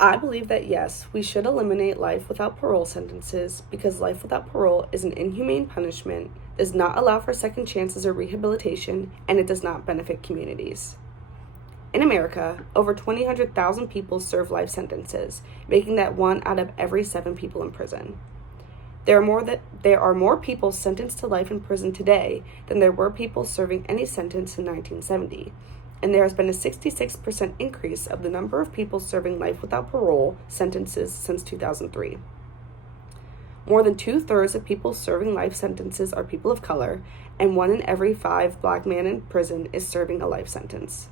I believe that yes, we should eliminate life without parole sentences because life without parole is an inhumane punishment, does not allow for second chances or rehabilitation, and it does not benefit communities. In America, over 200,000 people serve life sentences, making that 1 out of every 7 people in prison. There are more people sentenced to life in prison today than there were people serving any sentence in 1970, and there has been a 66% increase of the number of people serving life without parole sentences since 2003. More than 2/3 of people serving life sentences are people of color, and 1 in every 5 black men in prison is serving a life sentence.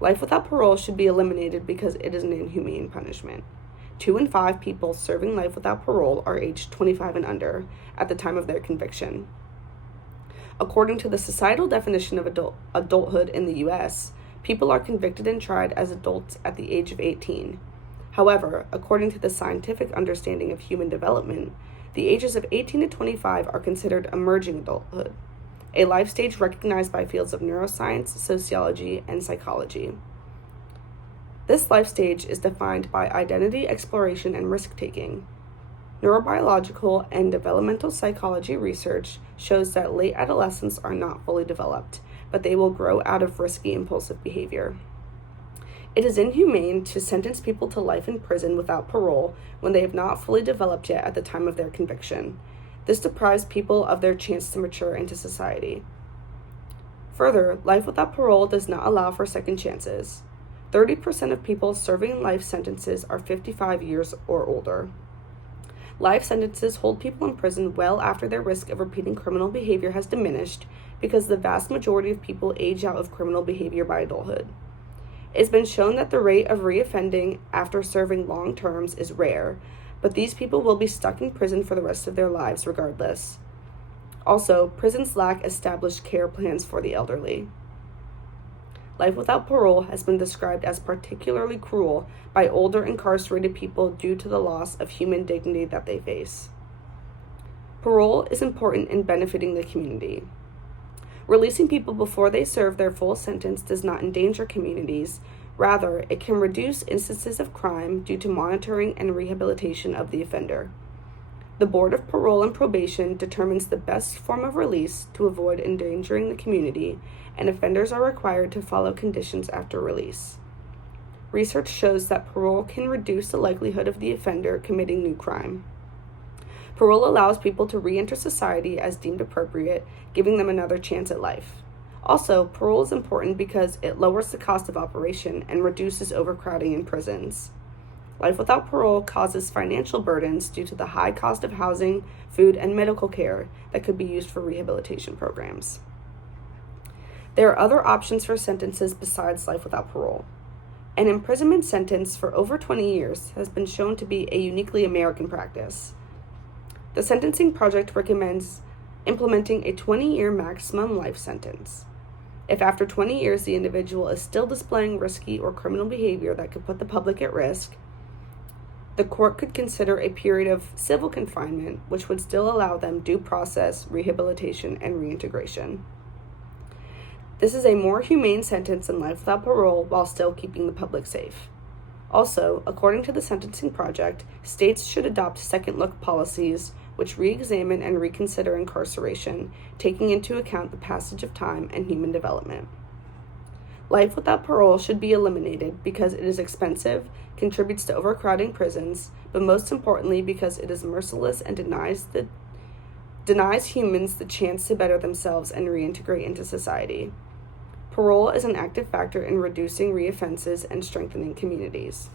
Life without parole should be eliminated because it is an inhumane punishment. 2 in 5 people serving life without parole are aged 25 and under at the time of their conviction. According to the societal definition of adulthood in the U.S., people are convicted and tried as adults at the age of 18. However, according to the scientific understanding of human development, the ages of 18 to 25 are considered emerging adulthood, a life stage recognized by fields of neuroscience, sociology, and psychology. This life stage is defined by identity exploration and risk-taking. Neurobiological and developmental psychology research shows that late adolescents are not fully developed, but they will grow out of risky impulsive behavior. It is inhumane to sentence people to life in prison without parole when they have not fully developed yet at the time of their conviction. This deprives people of their chance to mature into society. Further, life without parole does not allow for second chances. 30% of people serving life sentences are 55 years or older. Life sentences hold people in prison well after their risk of repeating criminal behavior has diminished because the vast majority of people age out of criminal behavior by adulthood. It's been shown that the rate of reoffending after serving long terms is rare, but these people will be stuck in prison for the rest of their lives regardless. Also, prisons lack established care plans for the elderly. Life without parole has been described as particularly cruel by older incarcerated people due to the loss of human dignity that they face. Parole is important in benefiting the community. Releasing people before they serve their full sentence does not endanger communities. Rather, it can reduce instances of crime due to monitoring and rehabilitation of the offender. The Board of Parole and Probation determines the best form of release to avoid endangering the community, and offenders are required to follow conditions after release. Research shows that parole can reduce the likelihood of the offender committing new crime. Parole allows people to re-enter society as deemed appropriate, giving them another chance at life. Also, parole is important because it lowers the cost of operation and reduces overcrowding in prisons. Life without parole causes financial burdens due to the high cost of housing, food, and medical care that could be used for rehabilitation programs. There are other options for sentences besides life without parole. An imprisonment sentence for over 20 years has been shown to be a uniquely American practice. The Sentencing Project recommends implementing a 20-year maximum life sentence. If after 20 years the individual is still displaying risky or criminal behavior that could put the public at risk, the court could consider a period of civil confinement, which would still allow them due process, rehabilitation, and reintegration. This is a more humane sentence than life without parole while still keeping the public safe. Also, according to the Sentencing Project, states should adopt second-look policies which re-examine and reconsider incarceration, taking into account the passage of time and human development. Life without parole should be eliminated because it is expensive, contributes to overcrowding prisons, but most importantly because it is merciless and denies humans the chance to better themselves and reintegrate into society. Parole is an active factor in reducing reoffenses and strengthening communities.